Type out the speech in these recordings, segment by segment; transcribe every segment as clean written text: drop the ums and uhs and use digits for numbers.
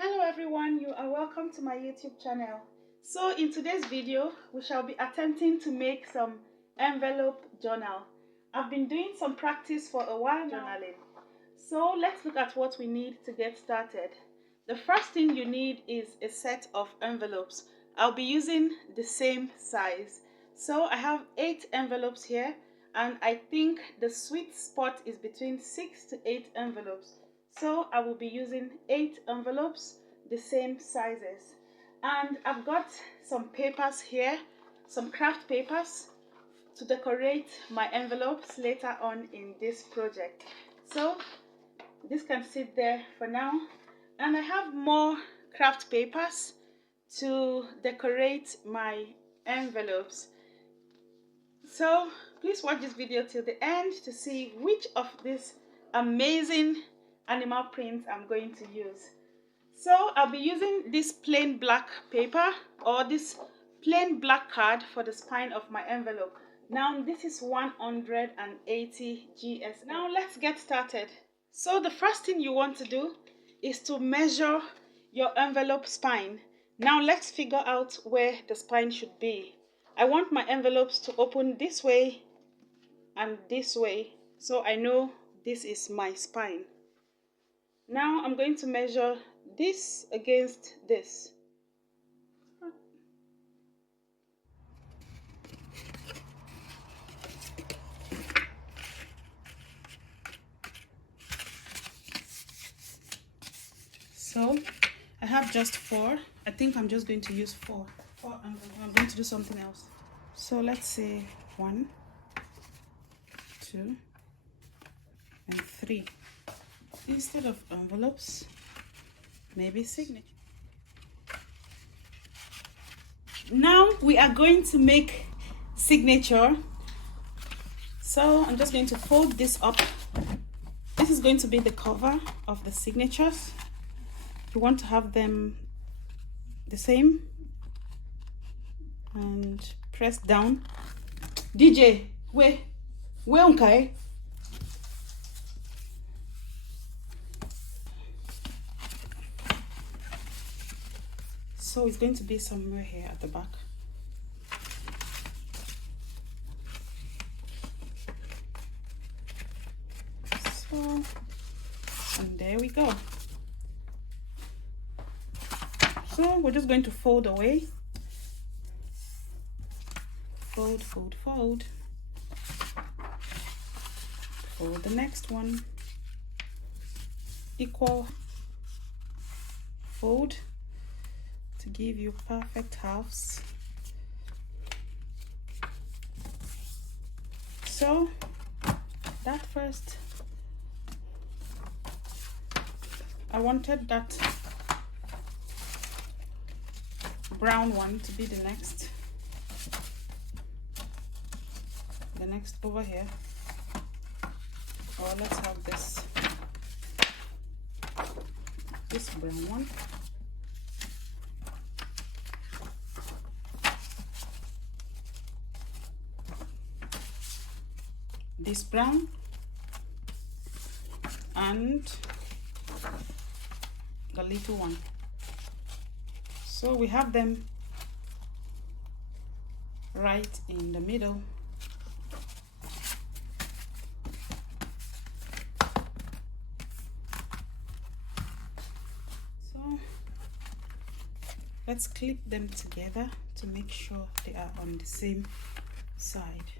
Hello everyone, you are welcome to my YouTube channel. So in today's video, we shall be attempting to make some envelope journal. I've been doing some practice for a while now journaling. So let's look at what we need to get started. The first thing you need is a set of envelopes. I'll be using the same size. So I have 8 envelopes here, and I think the sweet spot is between 6 to 8 envelopes. So I will be using 8 envelopes, the same sizes. And I've got some papers here, some craft papers to decorate my envelopes later on in this project. So this can sit there for now. And I have more craft papers to decorate my envelopes. So please watch this video till the end to see which of these amazing animal prints I'm going to use. So I'll be using this plain black paper or this plain black card for the spine of my envelope. Now this is 180 GS. Now let's get started. So the first thing you want to do is to measure your envelope spine. Now let's figure out where the spine should be. I want my envelopes to open this way and this way, so I know this is my spine. Now I'm going to measure this against this. So I have just 4. I think I'm just going to use 4. I'm going to do something else. So let's say 1, 2, and 3. Instead of envelopes, maybe signature. Now we are going to make signature. So I'm just going to fold this up. This is going to be the cover of the signatures. You want to have them the same and press down. DJ, where okay? So it's going to be somewhere here at the back. So, and there we go. So we're just going to fold away. Fold, fold, fold. Fold the next one. Equal. Fold to give you perfect halves. So that first, I wanted that brown one to be the next over here, or let's have this brown one. This brown and the little one. So we have them right in the middle. So let's clip them together to make sure they are on the same side.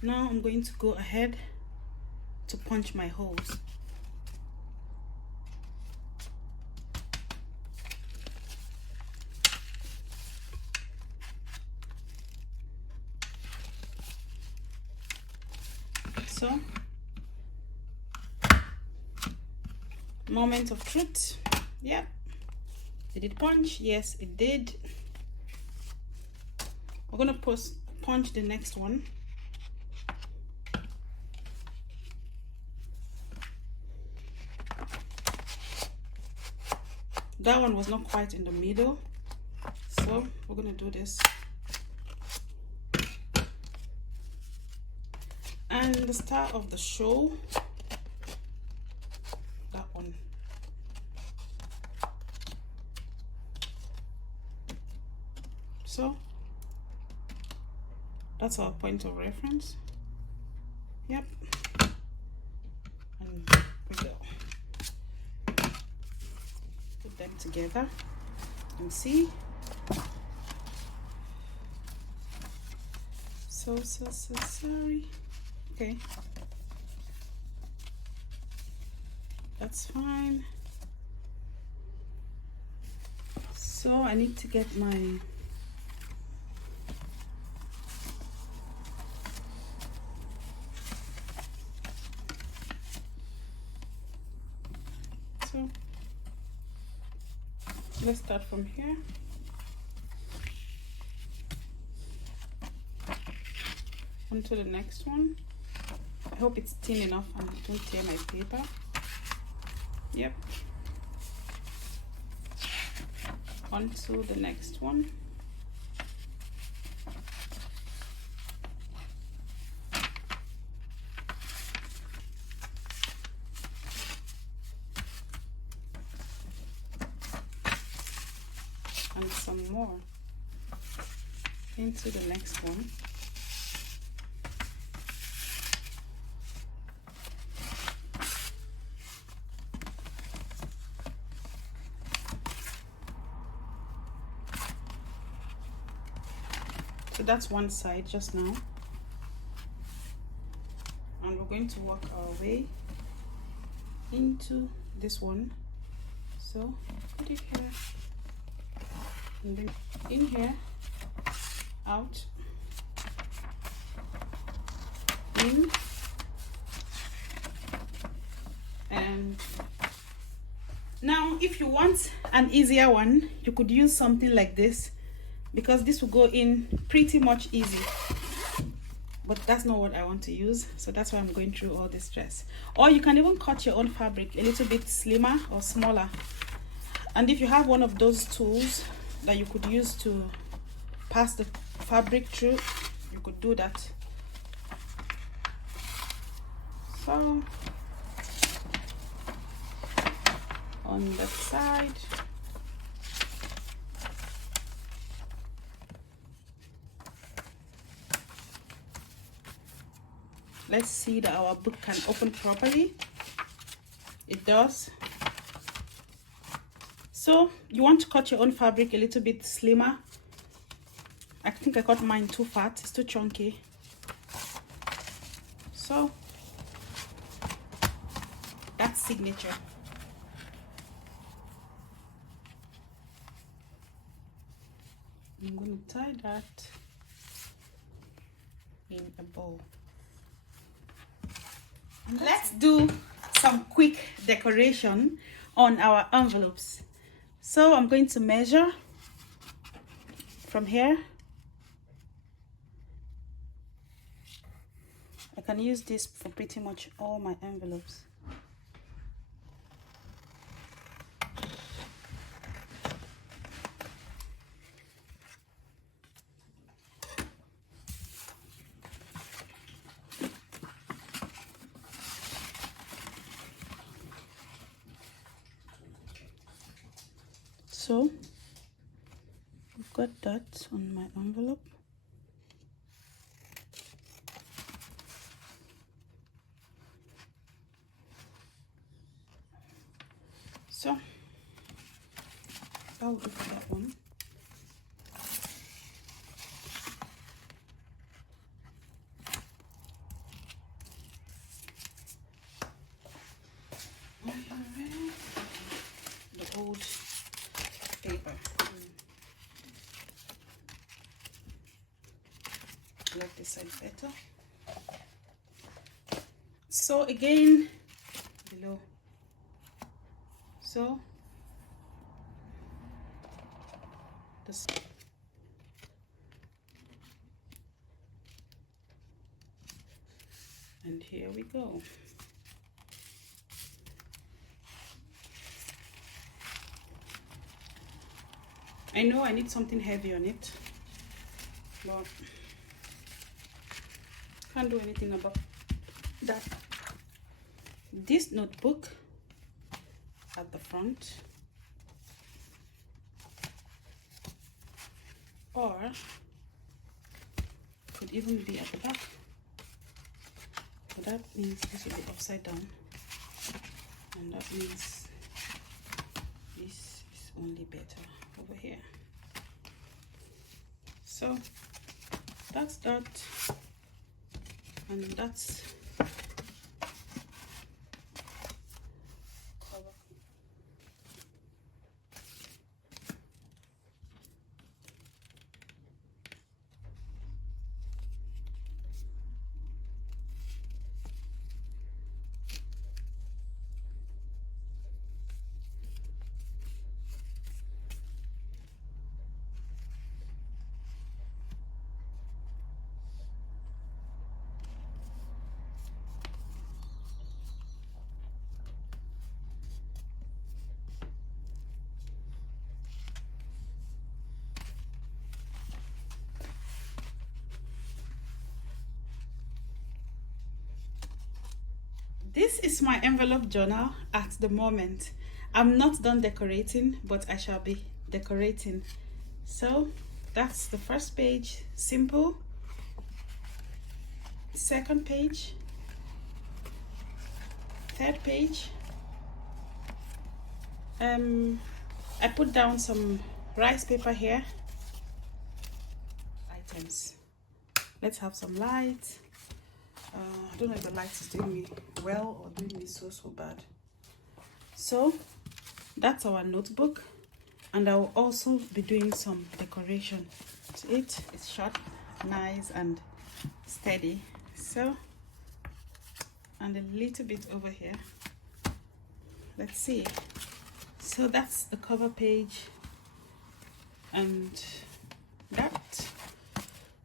Now I'm going to go ahead to punch my holes. So, moment of truth. Yeah. Did it punch? Yes, it did. We're gonna punch the next one. That one was not quite in the middle, so we're gonna do this. And the star of the show So that's our point of reference. Yep. And we go. Put them together and see. So sorry. Okay. That's fine. So I need to get my let's start from here. Onto the next one. I hope it's thin enough and don't tear my paper. Yep. Onto the next one. And some more into the next one. So that's one side just now, and we're going to work our way into this one. So put it here, and then in here, out, in, and now if you want an easier one, you could use something like this, because this will go in pretty much easy, but that's not what I want to use, so that's why I'm going through all this stress. Or you can even cut your own fabric a little bit slimmer or smaller, and if you have one of those tools that you could use to pass the fabric through, you could do that. So on that side, let's see that our book can open properly. It does. So you want to cut your own fabric a little bit slimmer. I think I cut mine too fat, it's too chunky. So that's signature. I'm going to tie that in a bow. Let's do some quick decoration on our envelopes. So I'm going to measure from here. I can use this for pretty much all my envelopes. So I've got that on my envelope. So I'll do that one. The old paper. I like this side better. So again, below. So this, and here we go. I know I need something heavy on it, but can't do anything about that. This notebook at the front. or could even be at the back. So that means this will be upside down, and that means this is only better over here. So that's that, and that's this is my envelope journal at the moment. I'm not done decorating, but I shall be decorating. So that's the first page, simple. Second page, third page. I put down some rice paper here. Items. Let's have some light. I don't know if the light is doing me well or doing me so bad. So that's our notebook, and I will also be doing some decoration to it. It's short, nice and steady. So, and a little bit over here. Let's see. So that's the cover page, and that.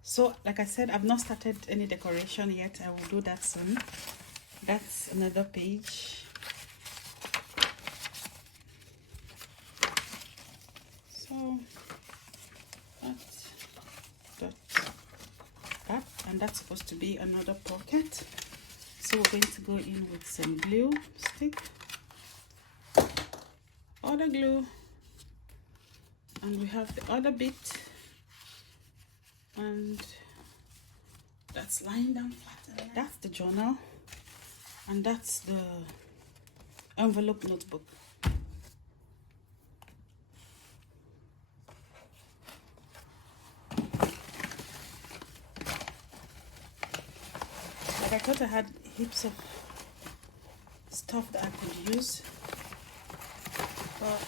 So like I said, I've not started any decoration yet. I will do that soon. That's another page. So that, and that's supposed to be another pocket. So we're going to go in with some glue stick, other glue, and we have the other bit, and that's lying down flat. That's the journal, and that's the envelope notebook. Like I thought I had heaps of stuff that I could use, but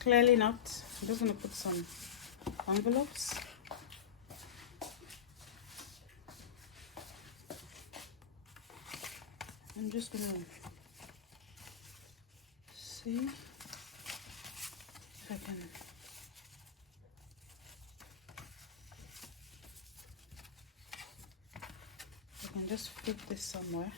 clearly not. I'm just going to put some envelopes. I'm just going to see if I can just fit this somewhere.